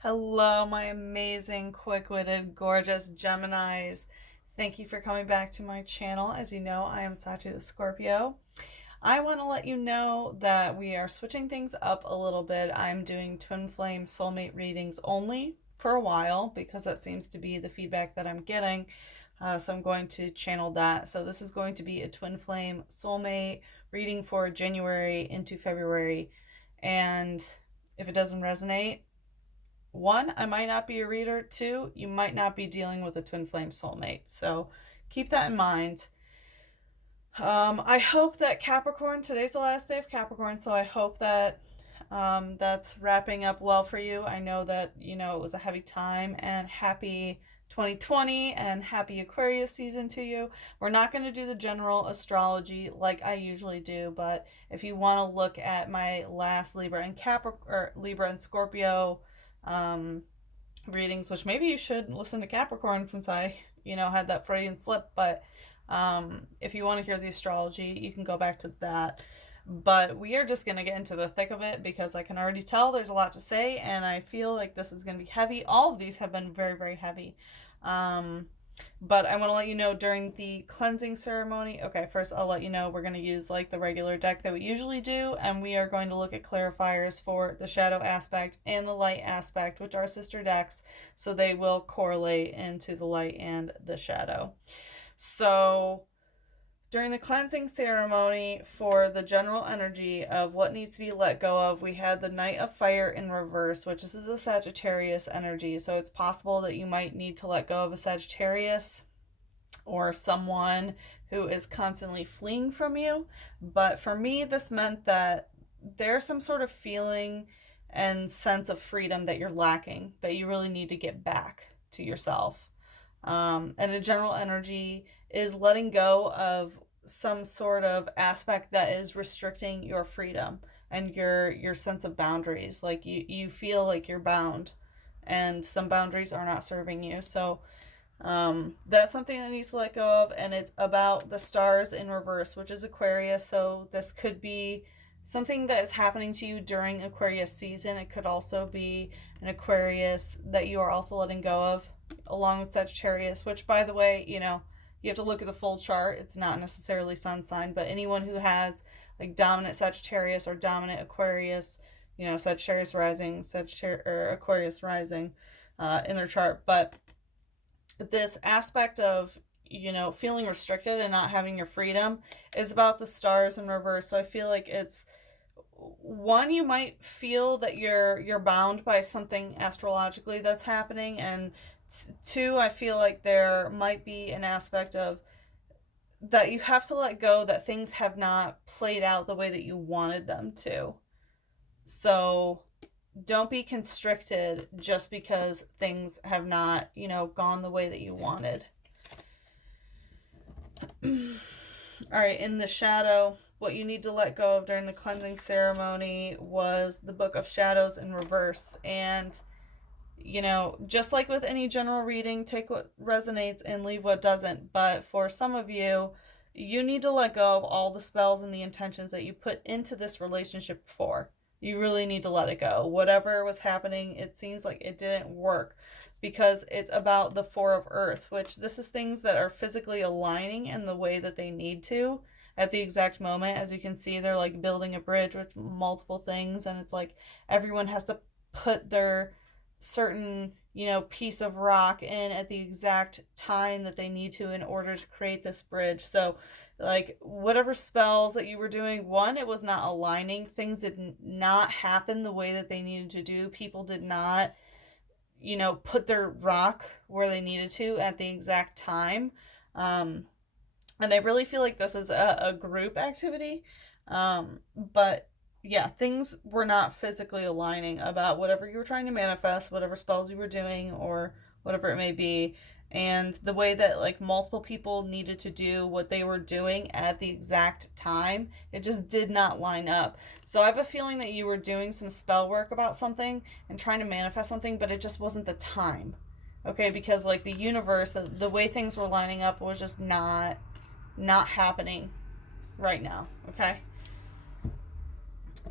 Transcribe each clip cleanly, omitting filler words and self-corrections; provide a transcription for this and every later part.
Hello, my amazing, quick-witted, gorgeous Geminis. Thank you for coming back to my channel. As you know, I am Sachi the Scorpio. I want to let you know that we are switching things up a little bit. I'm doing twin flame soulmate readings only for a while because that seems to be the feedback that I'm getting. So I'm going to channel that. So this is going to be a twin flame soulmate reading for January into February. And if it doesn't resonate, one, I might not be a reader. Two, you might not be dealing with a twin flame soulmate. So keep that in mind. I hope that Capricorn, today's the last day of Capricorn, so I hope that that's wrapping up well for you. I know that, it was a heavy time, and happy 2020 and happy Aquarius season to you. We're not going to do the general astrology like I usually do, but if you want to look at my last Libra and Libra and Scorpio readings, which maybe you should listen to Capricorn since I, had that Freudian slip, but if you want to hear the astrology, you can go back to that. But we are just going to get into the thick of it because I can already tell there's a lot to say, and I feel like this is going to be heavy. All of these have been very, very heavy. But I want to let you know during the cleansing ceremony. Okay, first I'll let you know we're going to use like the regular deck that we usually do, and we are going to look at clarifiers for the shadow aspect and the light aspect, which are sister decks, so they will correlate into the light and the shadow. So during the cleansing ceremony for the general energy of what needs to be let go of, we had the Knight of Fire in reverse, which this is a Sagittarius energy. So it's possible that you might need to let go of a Sagittarius or someone who is constantly fleeing from you. But for me, this meant that there's some sort of feeling and sense of freedom that you're lacking, that you really need to get back to yourself. And a general energy is letting go of some sort of aspect that is restricting your freedom and your sense of boundaries. Like you feel like you're bound and some boundaries are not serving you. So that's something that needs to let go of, and it's about the stars in reverse, which is Aquarius. So this could be something that is happening to you during Aquarius season. It could also be an Aquarius that you are also letting go of along with Sagittarius, which, by the way, you have to look at the full chart. It's not necessarily sun sign, but anyone who has like dominant Sagittarius or dominant Aquarius, Sagittarius rising, or Aquarius rising in their chart. But this aspect of, feeling restricted and not having your freedom is about the stars in reverse. So I feel like it's one, you might feel that you're bound by something astrologically that's happening, and two, I feel like there might be an aspect of that you have to let go, that things have not played out the way that you wanted them to. So don't be constricted just because things have not, gone the way that you wanted. All right, in the shadow, what you need to let go of during the cleansing ceremony was the Book of Shadows in reverse. And just like with any general reading, take what resonates and leave what doesn't. But for some of you, you need to let go of all the spells and the intentions that you put into this relationship before. You really need to let it go. Whatever was happening, it seems like it didn't work because it's about the Four of Earth, which this is things that are physically aligning in the way that they need to at the exact moment. As you can see, they're like building a bridge with multiple things, and it's like everyone has to put their certain piece of rock in at the exact time that they need to in order to create this bridge. So like whatever spells that you were doing, one, it was not aligning. Things did not happen the way that they needed to do. People did not put their rock where they needed to at the exact time. And I really feel like this is a group activity. But yeah, things were not physically aligning about whatever you were trying to manifest, whatever spells you were doing, or whatever it may be. And the way that like multiple people needed to do what they were doing at the exact time, it just did not line up. So I have a feeling that you were doing some spell work about something and trying to manifest something, but it just wasn't the time. Okay, because like the universe, the way things were lining up was just not happening right now. Okay.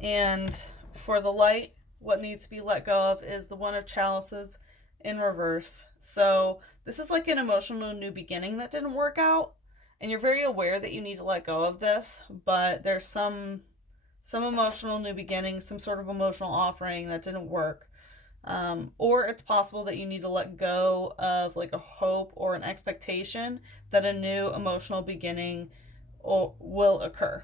And for the light what needs to be let go of is the One of Chalices in reverse. So this is like an emotional new beginning that didn't work out, and you're very aware that you need to let go of this, but there's some emotional new beginning, some sort of emotional offering that didn't work. Or it's possible that you need to let go of like a hope or an expectation that a new emotional beginning will occur.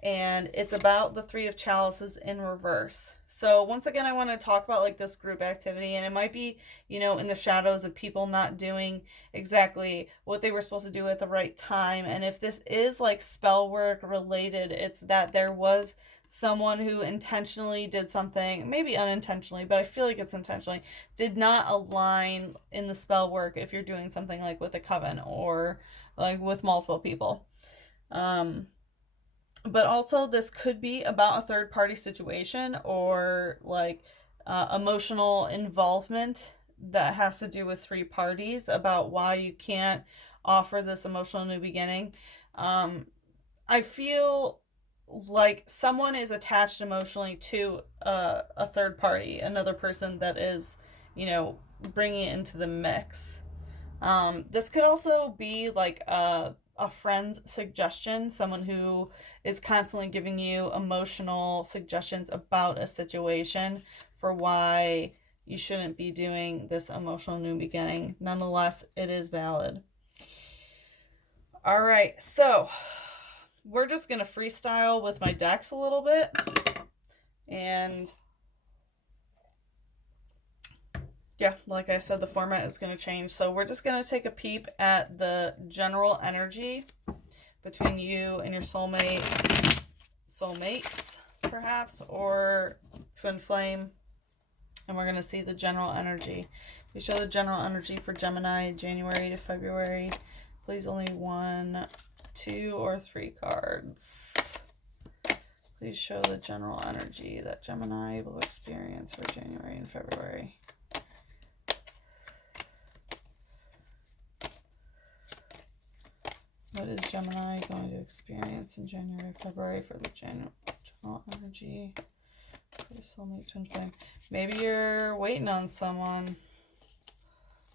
And it's about the Three of Chalices in reverse. So once again, I want to talk about like this group activity, and it might be, in the shadows of people not doing exactly what they were supposed to do at the right time. And if this is like spell work related, it's that there was someone who intentionally did something, maybe unintentionally, but I feel like it's intentionally, did not align in the spell work if you're doing something like with a coven or like with multiple people. But also this could be about a third party situation or like emotional involvement that has to do with three parties about why you can't offer this emotional new beginning. I feel like someone is attached emotionally to a third party, another person that is, bringing it into the mix. This could also be like a friend's suggestion, someone who is constantly giving you emotional suggestions about a situation for why you shouldn't be doing this emotional new beginning. Nonetheless, it is valid. All right, so we're just going to freestyle with my decks a little bit. And yeah, like I said, the format is going to change. So we're just going to take a peep at the general energy between you and your soulmates, perhaps, or twin flame. And we're going to see the general energy. We show the general energy for Gemini, January to February. Please only 1, 2, or 3 cards. Please show the general energy that Gemini will experience for January and February. What is Gemini going to experience in January, February for the general energy for the soulmate twin flame? Maybe you're waiting on someone.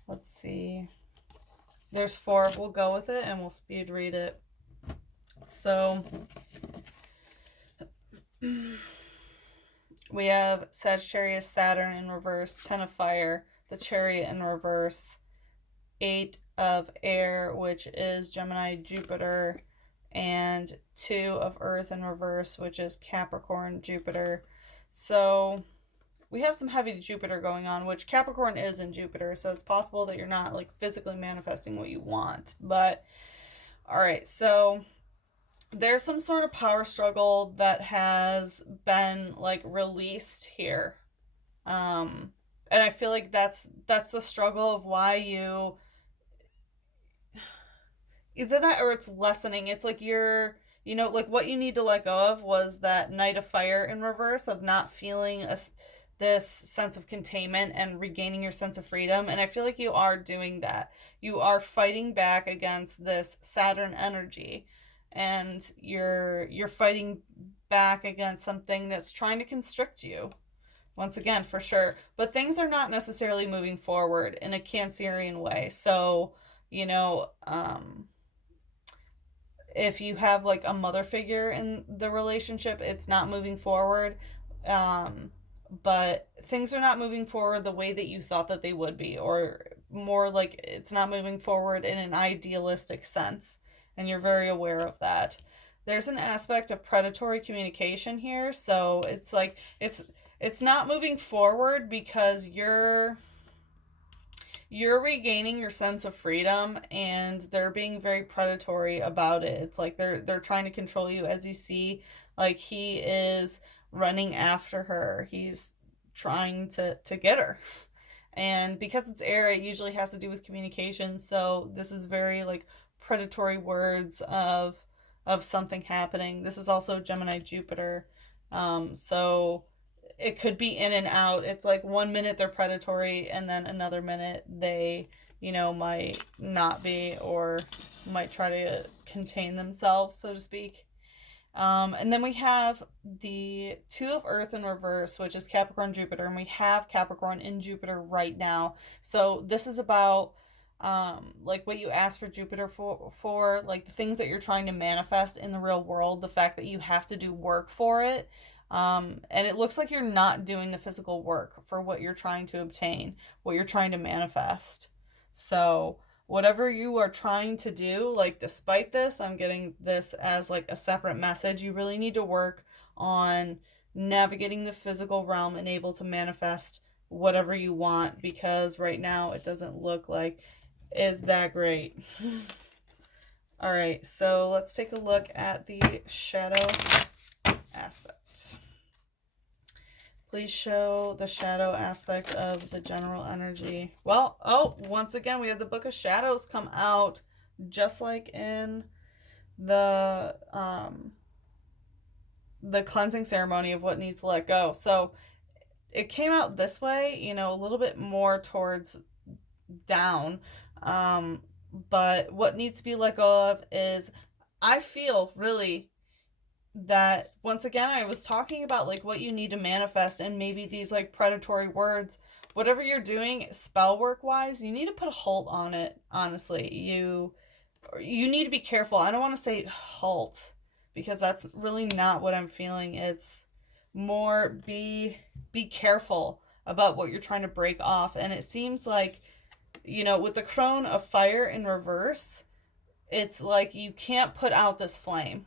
Let's see. There's 4. We'll go with it and we'll speed read it. So we have Sagittarius, Saturn in reverse, 10 of Fire, the Chariot in reverse, 8 of Air, which is Gemini, Jupiter, and 2 of Earth in reverse, which is Capricorn, Jupiter. So we have some heavy Jupiter going on, which Capricorn is in Jupiter, so it's possible that you're not like physically manifesting what you want. But all right, so there's some sort of power struggle that has been like released here. And I feel like that's the struggle of why you either that or it's lessening. It's like you're, like what you need to let go of was that Knight of Fire in reverse of not feeling this sense of containment and regaining your sense of freedom. And I feel like you are doing that. You are fighting back against this Saturn energy, and you're fighting back against something that's trying to constrict you. Once again, for sure. But things are not necessarily moving forward in a Cancerian way. So, if you have like a mother figure in the relationship, it's not moving forward. But things are not moving forward the way that you thought that they would be, or more like it's not moving forward in an idealistic sense, and you're very aware of that. There's an aspect of predatory communication here, so it's like it's not moving forward because you're regaining your sense of freedom, and they're being very predatory about it. It's like they're trying to control you. As you see, like he is running after her. He's trying to get her. And because it's air, it usually has to do with communication. So this is very like predatory words of something happening. This is also Gemini Jupiter. So it could be in and out. It's like 1 minute they're predatory and then another minute they, might not be, or might try to contain themselves, so to speak. And then we have the Two of Earth in reverse, which is Capricorn Jupiter, and we have Capricorn in Jupiter right now. So this is about like what you ask for Jupiter for like the things that you're trying to manifest in the real world, the fact that you have to do work for it. And it looks like you're not doing the physical work for what you're trying to obtain, what you're trying to manifest. So whatever you are trying to do, like despite this, I'm getting this as like a separate message. You really need to work on navigating the physical realm and able to manifest whatever you want, because right now it doesn't look like is that great. All right, so let's take a look at the shadow aspect. Please show the shadow aspect of the general energy. Well, oh, once again, we have the Book of Shadows come out, just like in the cleansing ceremony of what needs to let go. So it came out this way, you know, a little bit more towards down. But what needs to be let go of is, I feel really that once again I was talking about like what you need to manifest, and maybe these like predatory words, whatever you're doing spell work wise, you need to put a halt on it. Honestly, you need to be careful. I don't want to say halt, because that's really not what I'm feeling. It's more be careful about what you're trying to break off. And it seems like, you know, with the Crone of Fire in reverse, it's like you can't put out this flame.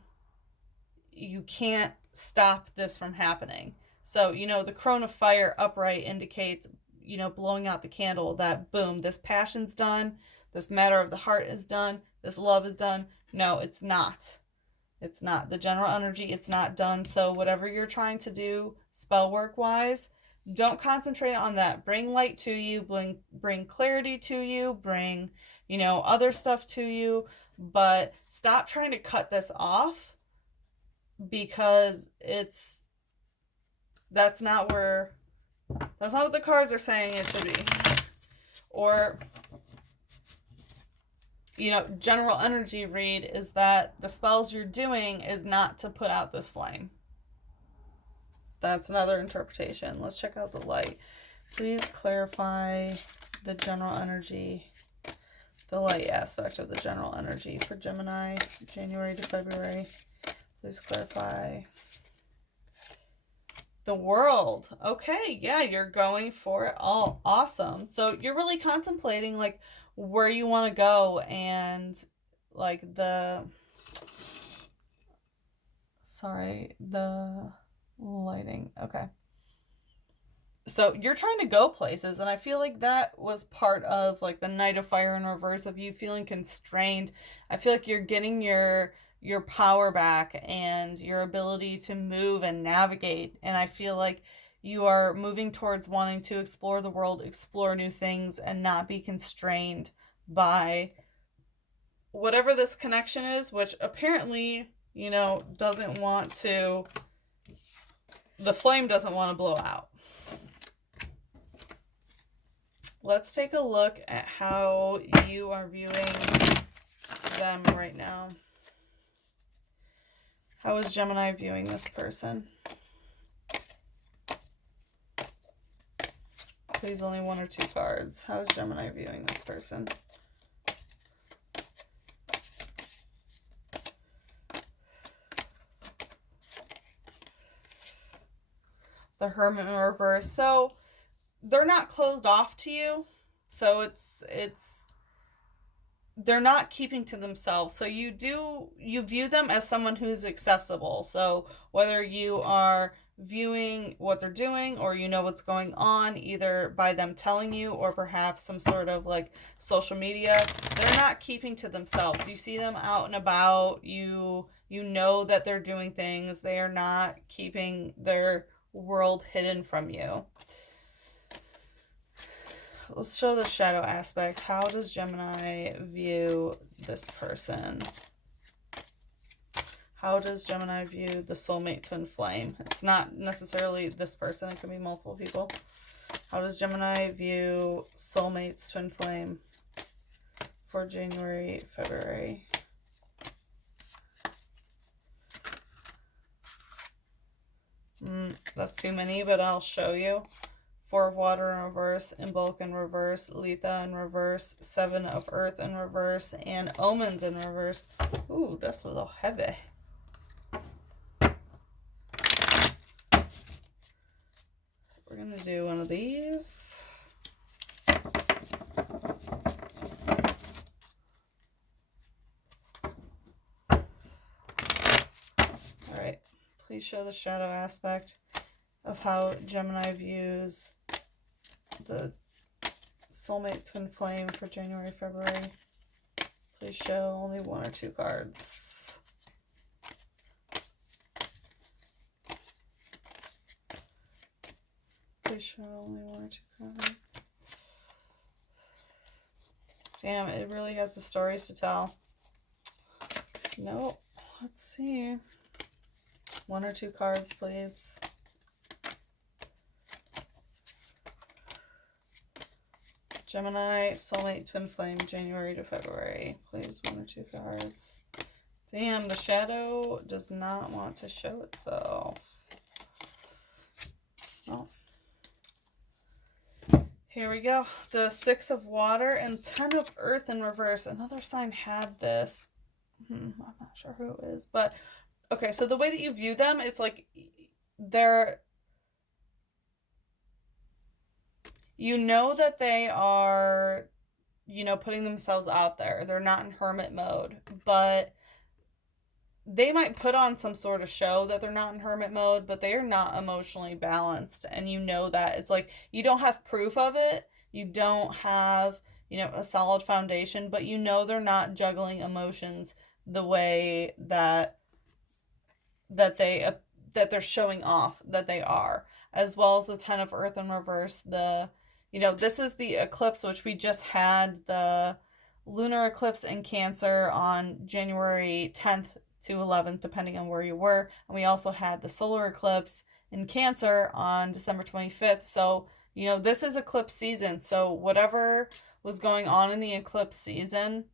You can't stop this from happening. So, you know, the Crone of Fire upright indicates, you know, blowing out the candle, that boom, this passion's done, this matter of the heart is done, this love is done. No, it's not. It's not. The general energy, it's not done. So whatever you're trying to do spell work wise, don't concentrate on that. Bring light to you, bring clarity to you, bring, you know, other stuff to you, but stop trying to cut this off, because that's not what the cards are saying it should be. Or, you know, general energy read is that the spells you're doing is not to put out this flame. That's another interpretation. Let's check out the light. Please clarify the general energy, the light aspect of the general energy for Gemini, January to February. Please clarify. The World. Okay, yeah, you're going for it. Oh, awesome. So you're really contemplating like where you want to go, and like the lighting. Okay. So you're trying to go places, and I feel like that was part of like the Knight of Fire in reverse, of you feeling constrained. I feel like you're getting your power back and your ability to move and navigate, and I feel like you are moving towards wanting to explore the world, explore new things, and not be constrained by whatever this connection is, which apparently, you know, the flame doesn't want to blow out. Let's take a look at how you are viewing them right now. How is Gemini viewing this person? Please, only one or two cards. How is Gemini viewing this person? The Hermit in reverse. So they're not closed off to you. So they're not keeping to themselves. So you view them as someone who's accessible. So whether you are viewing what they're doing, or you know what's going on either by them telling you, or perhaps some sort of like social media, they're not keeping to themselves. You see them out and about, you know that they're doing things. They are not keeping their world hidden from you. Let's show the shadow aspect. How does Gemini view this person? How does Gemini view the soulmate twin flame? It's not necessarily this person. It could be multiple people. How does Gemini view soulmates twin flame for January, February? That's too many, but I'll show you. 4 of water in reverse, and bulk in reverse, Letha in reverse, 7 of earth in reverse, and omens in reverse. Ooh, that's a little heavy. We're gonna do one of these. Alright, please show the shadow aspect of how Gemini views the soulmate twin flame for January, February. Please show only 1 or 2 cards. Please show only 1 or 2 cards. Damn, it really has the stories to tell. Nope. Let's see. 1 or 2 cards, please. Gemini, soulmate, twin flame, January to February. Please, 1 or 2 cards. Damn, the shadow does not want to show itself. Oh. Here we go. The 6 of water and 10 of earth in reverse. Another sign had this. I'm not sure who it is, but okay, so the way that you view them, it's like they're, you know that they are, you know, putting themselves out there. They're not in hermit mode, but they might put on some sort of show that they're not in hermit mode, but they are not emotionally balanced. And you know that. It's like you don't have proof of it. You don't have, you know, a solid foundation, but you know they're not juggling emotions the way that they're showing off that they are. As well as the 10 of earth in reverse. The, you know, this is the eclipse, which we just had the lunar eclipse in Cancer on January 10th to 11th, depending on where you were. And we also had the solar eclipse in Cancer on December 25th. So, you know, this is eclipse season. So whatever was going on in the eclipse season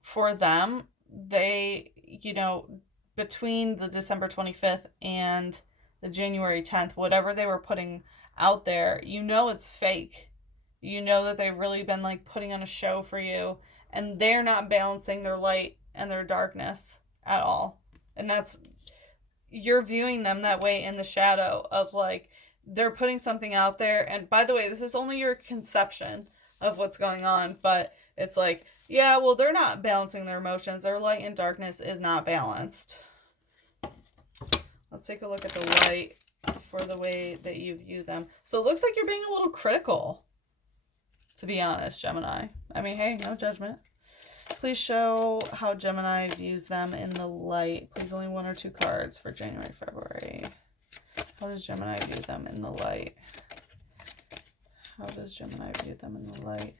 for them, they, you know, between the December 25th and the January 10th, whatever they were putting out there, you know it's fake. You know that they've really been like putting on a show for you, and they're not balancing their light and their darkness at all. And that's, you're viewing them that way in the shadow of like, they're putting something out there. And by the way, this is only your conception of what's going on, but it's like, yeah, well, they're not balancing their emotions. Their light and darkness is not balanced. Let's take a look at the light for the way that you view them. So it looks like you're being a little critical, to be honest, Gemini. I mean, hey, no judgment. Please show how Gemini views them in the light. Please, only 1 or 2 cards for January, February. How does Gemini view them in the light? How does Gemini view them in the light?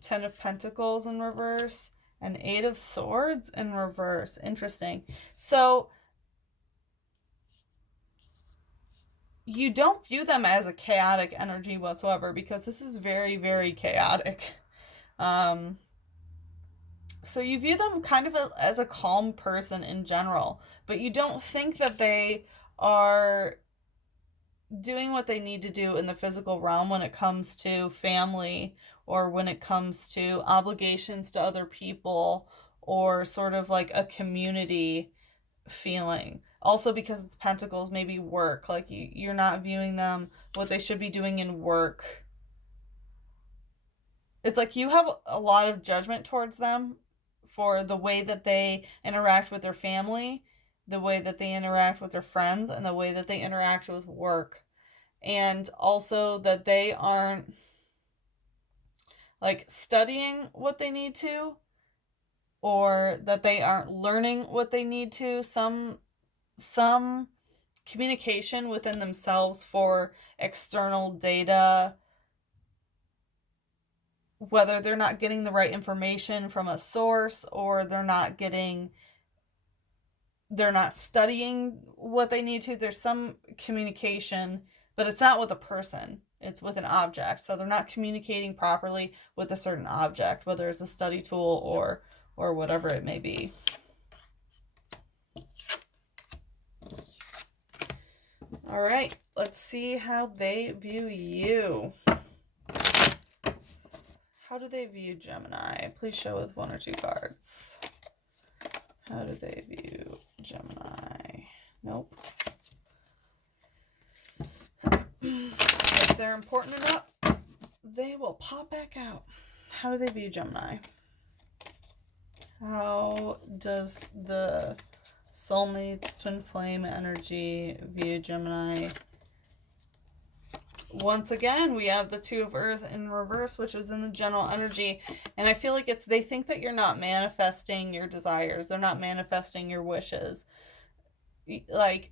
Ten of Pentacles in reverse and 8 of Swords in reverse. Interesting. So you don't view them as a chaotic energy whatsoever, because this is very, very chaotic. So you view them kind of as a calm person in general, but you don't think that they are doing what they need to do in the physical realm when it comes to family, or when it comes to obligations to other people, or sort of like a community feeling. Also, because it's Pentacles, maybe work. Like you're not viewing them what they should be doing in work. It's like you have a lot of judgment towards them for the way that they interact with their family, the way that they interact with their friends, and the way that they interact with work. And also that they aren't like studying what they need to, or that they aren't learning what they need to. Some communication within themselves for external data, whether they're not getting the right information from a source, or they're not studying what they need to. There's some communication, but it's not with a person. It's with an object. So they're not communicating properly with a certain object, whether it's a study tool or whatever it may be. All right, let's see how they view you. How do they view Gemini? Please show with 1 or 2 cards. How do they view Gemini? Nope. If they're important enough, they will pop back out. How do they view Gemini? How does the soulmates, twin flame energy view Gemini? Once again, we have the 2 of Earth in reverse, which is in the general energy. And I feel like they think that you're not manifesting your desires. They're not manifesting your wishes. Like,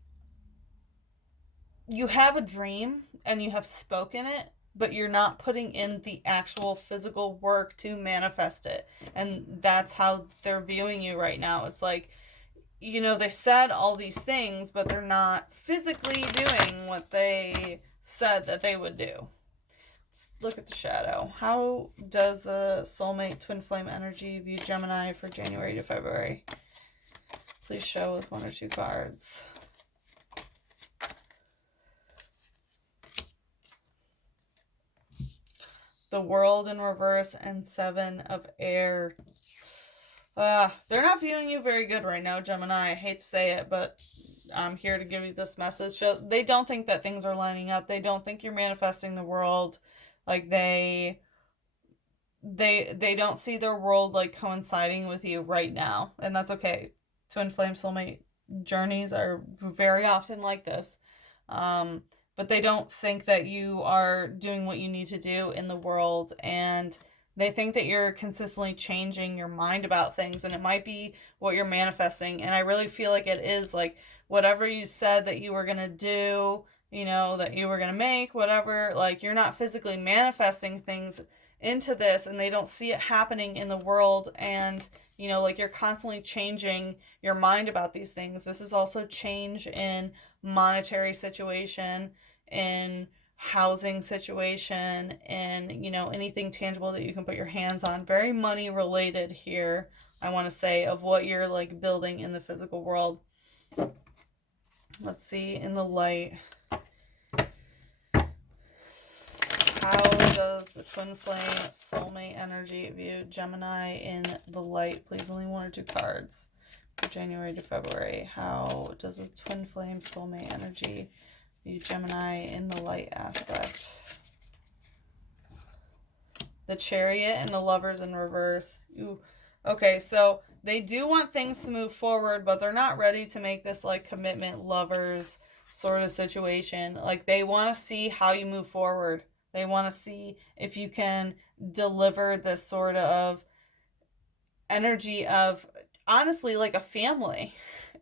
you have a dream and you have spoken it, but you're not putting in the actual physical work to manifest it. And that's how they're viewing you right now. It's like, you know, they said all these things, but they're not physically doing what they said that they would do. Let's look at the shadow. How does the soulmate twin flame energy view Gemini for January to February? Please show with 1 or 2 cards. The World in reverse and 7 of Air. They're not viewing you very good right now, Gemini. I hate to say it, but I'm here to give you this message. So they don't think that things are lining up. They don't think you're manifesting the world. Like they don't see their world like coinciding with you right now. And that's okay. Twin flame soulmate journeys are very often like this. But they don't think that you are doing what you need to do in the world, and they think that you're consistently changing your mind about things, and it might be what you're manifesting. And I really feel like it is like whatever you said that you were going to do, you know, that you were going to make, whatever, like you're not physically manifesting things into this, and they don't see it happening in the world. And, you know, like you're constantly changing your mind about these things. This is also change in monetary situation, in housing situation, and, you know, anything tangible that you can put your hands on. Very money related here, I want to say, of what you're like building in the physical world. Let's see in the light. How does the twin flame soulmate energy view Gemini in the light? Please, only 1 or 2 cards for January to February. How does the twin flame soulmate energy view Gemini in the light aspect? The Chariot and the Lovers in reverse. Ooh. Okay, so they do want things to move forward, but they're not ready to make this like commitment lovers sort of situation. Like they want to see how you move forward. They want to see if you can deliver this sort of energy of, honestly, like a family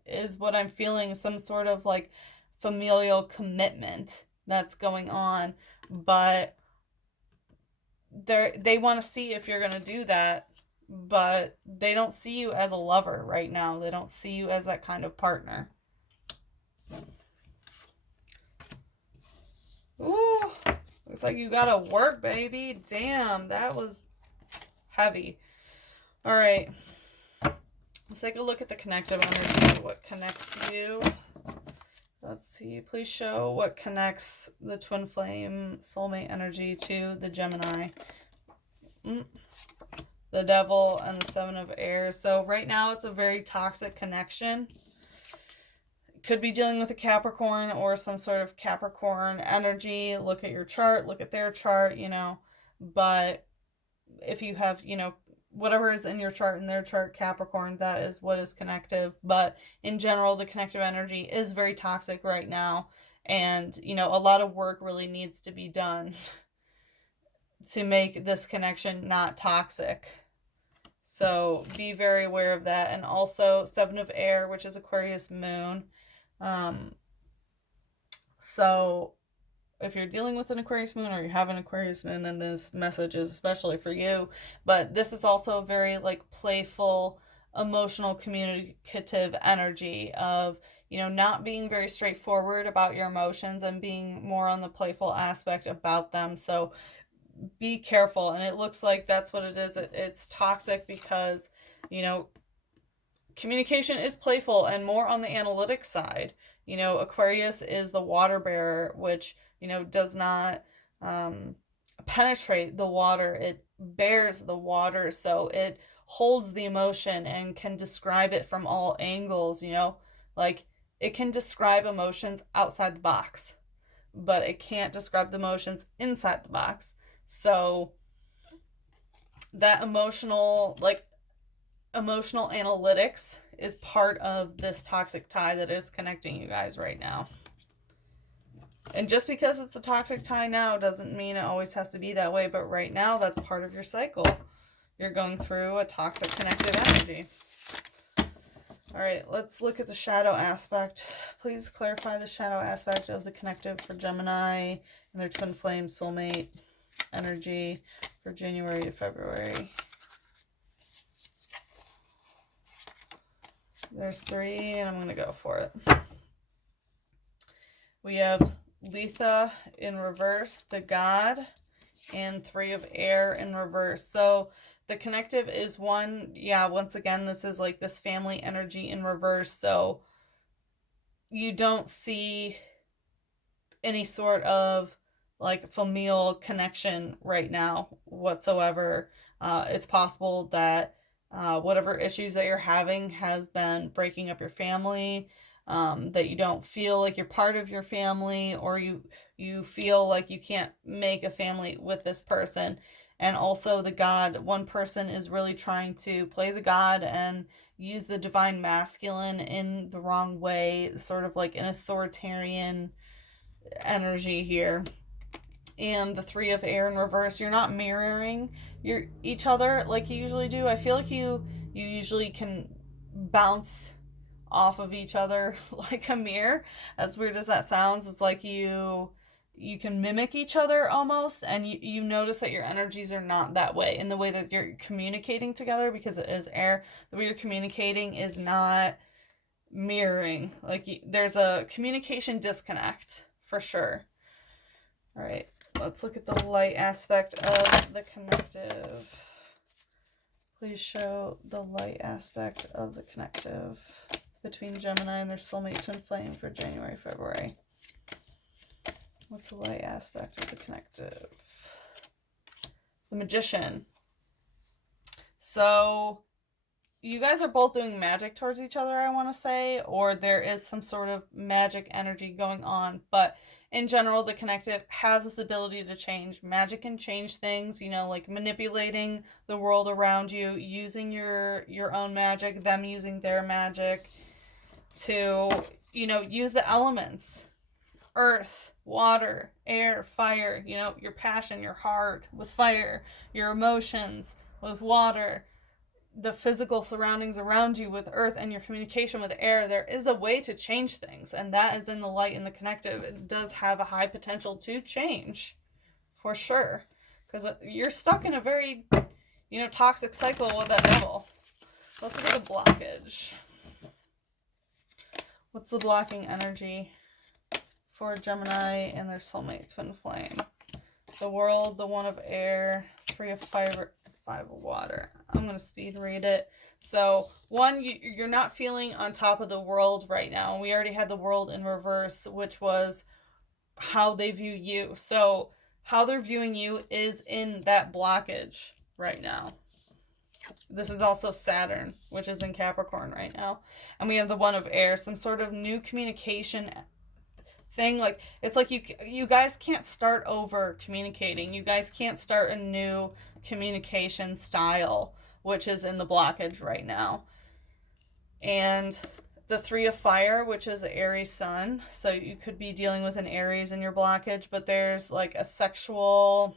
is what I'm feeling. Some sort of like familial commitment that's going on, but they want to see if you're going to do that, but they don't see you as a lover right now. They don't see you as that kind of partner. Ooh, looks like you gotta work, baby. Damn, that was heavy. All right, let's take a look at the connective energy. What connects you? Let's see. Please show what connects the twin flame soulmate energy to the Gemini. The Devil and the 7 of Air. So right now it's a very toxic connection. Could be dealing with a Capricorn or some sort of Capricorn energy. Look at your chart, look at their chart, you know. But if you have, you know, whatever is in your chart and their chart, Capricorn, that is what is connective. But in general, the connective energy is very toxic right now. And, you know, a lot of work really needs to be done to make this connection not toxic. So be very aware of that. And also 7 of Air, which is Aquarius moon. So if you're dealing with an Aquarius moon or you have an Aquarius moon, then this message is especially for you. But this is also a very like playful, emotional communicative energy of, you know, not being very straightforward about your emotions and being more on the playful aspect about them. So be careful. And it looks like that's what it is. It's toxic because, you know, communication is playful and more on the analytic side. You know, Aquarius is the water bearer, which, you know, does not um, penetrate the water. It bears the water, so it holds the emotion and can describe it from all angles, you know? Like, it can describe emotions outside the box, but it can't describe the emotions inside the box. So, that emotional analytics is part of this toxic tie that is connecting you guys right now. And just because it's a toxic tie now doesn't mean it always has to be that way, but right now that's part of your cycle. You're going through a toxic connective energy. All right, let's look at the shadow aspect. Please clarify the shadow aspect of the connective for Gemini and their twin flame soulmate energy for January to February. There's 3, and I'm going to go for it. We have Letha in reverse, the God, and 3 of air in reverse. So the connective is 1. Yeah, once again, this is like this family energy in reverse. So you don't see any sort of like familial connection right now whatsoever. It's possible that whatever issues that you're having has been breaking up your family, that you don't feel like you're part of your family, or you feel like you can't make a family with this person. And also the God, one person is really trying to play the God and use the divine masculine in the wrong way, sort of like an authoritarian energy here. And the 3 of air in reverse, you're not mirroring each other like you usually do. I feel like you usually can bounce off of each other like a mirror. As weird as that sounds, it's like you can mimic each other almost, and you notice that your energies are not that way in the way that you're communicating together, because it is air. The way you're communicating is not mirroring. Like there's a communication disconnect for sure. All right, let's look at the light aspect of the connective. Please show the light aspect of the connective between Gemini and their soulmate twin flame for January, February. What's the light aspect of the connective? The Magician. So you guys are both doing magic towards each other, I want to say, or there is some sort of magic energy going on. But in general, the connective has this ability to change. Magic can change things, you know, like manipulating the world around you, using your own magic, them using their magic to, you know, use the elements. Earth, water, air, fire, you know, your passion, your heart with fire, your emotions with water, the physical surroundings around you with earth, and your communication with air. There is a way to change things, and that is in the light and the connective. It does have a high potential to change, for sure, because you're stuck in a very, you know, toxic cycle with that devil. Let's look at the blockage. What's the blocking energy for Gemini and their soulmate twin flame? The World, the 1 of air, 3 of fire, 5 of water. I'm going to speed read it. So, 1, you're not feeling on top of the world right now. We already had the World in reverse, which was how they view you. So, how they're viewing you is in that blockage right now. This is also Saturn, which is in Capricorn right now. And we have the 1 of air, some sort of new communication thing. Like, it's like you guys can't start over communicating. You guys can't start a new communication style, which is in the blockage right now. And the 3 of fire, which is the Aries sun. So you could be dealing with an Aries in your blockage, but there's like a sexual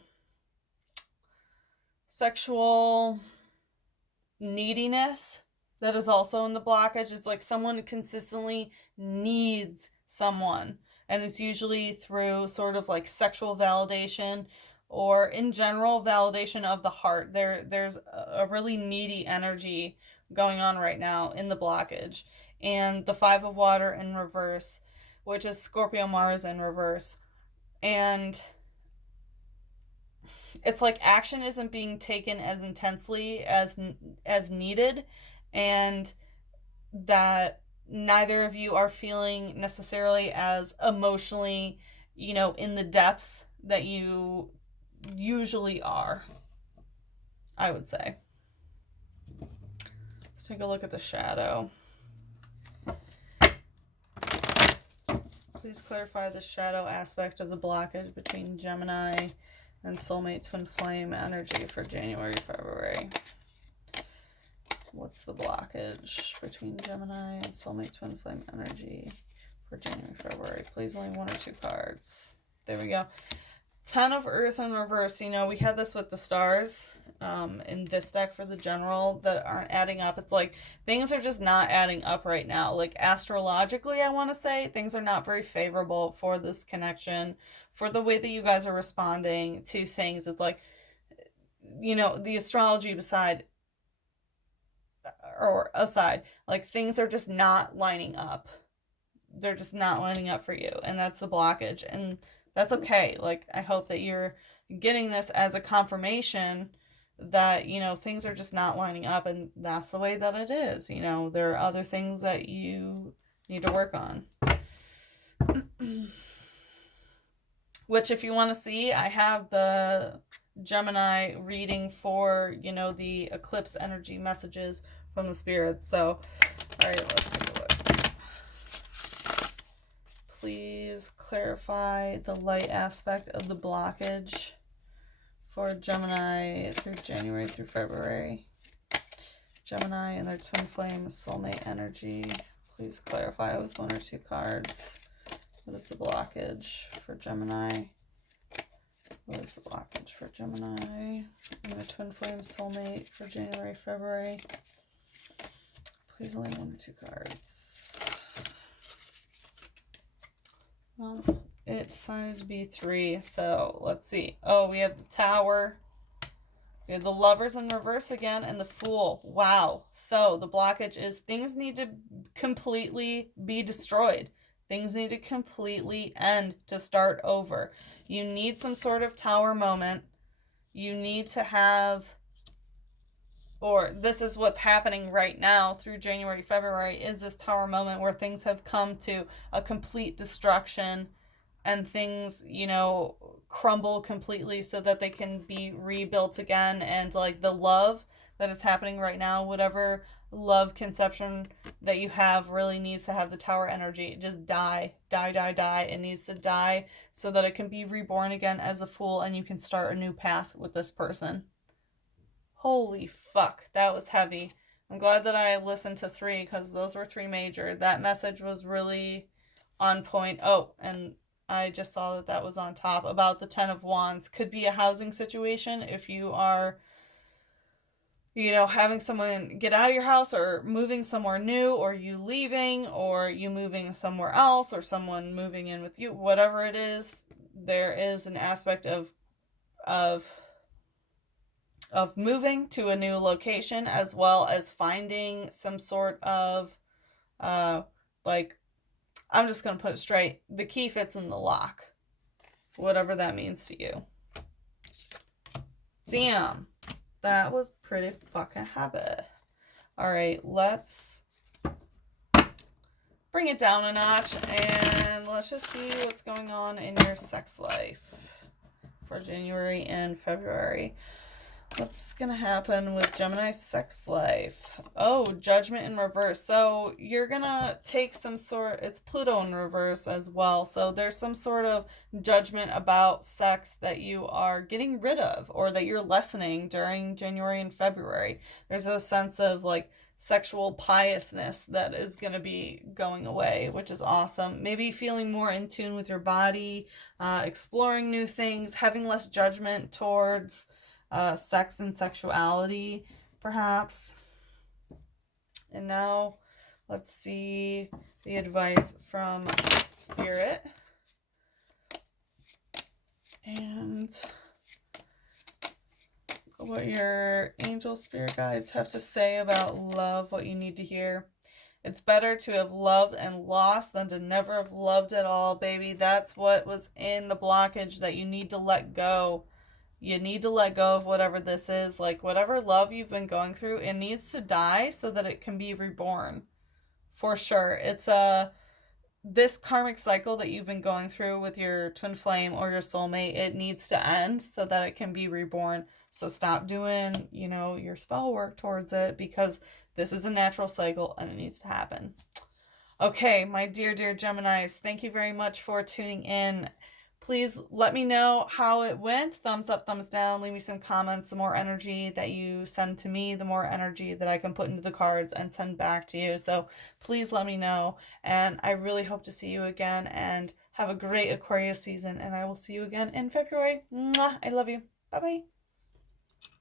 neediness that is also in the blockage. It's like someone consistently needs someone, and it's usually through sort of like sexual validation, or in general validation of the heart. There's a really needy energy going on right now in the blockage. And the Five of Water in reverse, which is Scorpio Mars in reverse. And it's like action isn't being taken as intensely as needed, and that neither of you are feeling necessarily as emotionally, in the depths that you usually are, I would say. Let's take a look at the shadow. Please clarify the shadow aspect of the blockage between Gemini and soulmate twin flame energy for January, February. What's the blockage between Gemini and soulmate twin flame energy for January, February? Please, only one or two cards. There we go. 10 of Earth in reverse. We had this with the stars in this deck for the general that aren't adding up. It's like things are just not adding up right now. Like astrologically, I want to say things are not very favorable for this connection, for the way that you guys are responding to things. It's like, the astrology aside, like things are just not lining up. They're just not lining up for you, and that's the blockage, and that's okay. Like, I hope that you're getting this as a confirmation that, things are just not lining up, and that's the way that it is. There are other things that you need to work on. Which, if you want to see, I have the Gemini reading for, the eclipse energy messages from the spirits. So, all right, let's take a look. Please clarify the light aspect of the blockage for Gemini through January through February. Gemini and their twin flame soulmate energy. Please clarify with one or two cards. What is the blockage for Gemini? What is the blockage for Gemini and their twin flame soulmate for January, February? Please, only one or two cards. Well, it decided to be 3, so let's see. Oh, we have the Tower. We have the Lovers in reverse again, and the Fool. Wow. So the blockage is things need to completely be destroyed. Things need to completely end to start over. You need some sort of Tower moment. You need to have, or this is what's happening right now through January, February, is this Tower moment where things have come to a complete destruction and things, crumble completely so that they can be rebuilt again. And like the love that is happening right now, whatever love conception that you have really needs to have the Tower energy. Just die. It needs to die so that it can be reborn again as a Fool and you can start a new path with this person. Holy fuck, that was heavy. I'm glad that I listened to 3 because those were 3 major. That message was really on point. Oh, and I just saw that was on top about the 10 of Wands. Could be a housing situation if you are, having someone get out of your house or moving somewhere new, or you leaving, or you moving somewhere else, or someone moving in with you. Whatever it is, there is an aspect of moving to a new location, as well as finding some sort of I'm just going to put it straight. The key fits in the lock. Whatever that means to you. Damn. That was pretty fucking heavy. Alright, let's bring it down a notch and let's just see what's going on in your sex life for January and February. What's going to happen with Gemini's sex life? Oh, Judgment in reverse. So you're going to take it's Pluto in reverse as well. So there's some sort of judgment about sex that you are getting rid of or that you're lessening during January and February. There's a sense of like sexual piousness that is going to be going away, which is awesome. Maybe feeling more in tune with your body, exploring new things, having less judgment towards sex and sexuality, perhaps. And now let's see the advice from Spirit. And what your angel spirit guides have to say about love, what you need to hear. It's better to have loved and lost than to never have loved at all, baby. That's what was in the blockage that you need to let go. You need to let go of whatever this is. Like, whatever love you've been going through, it needs to die so that it can be reborn. For sure. It's this karmic cycle that you've been going through with your twin flame or your soulmate, it needs to end so that it can be reborn. So stop doing, your spell work towards it, because this is a natural cycle and it needs to happen. Okay, my dear, dear Geminis, thank you very much for tuning in. Please let me know how it went. Thumbs up, thumbs down. Leave me some comments. The more energy that you send to me, the more energy that I can put into the cards and send back to you. So please let me know. And I really hope to see you again, and have a great Aquarius season. And I will see you again in February. Mwah! I love you. Bye-bye.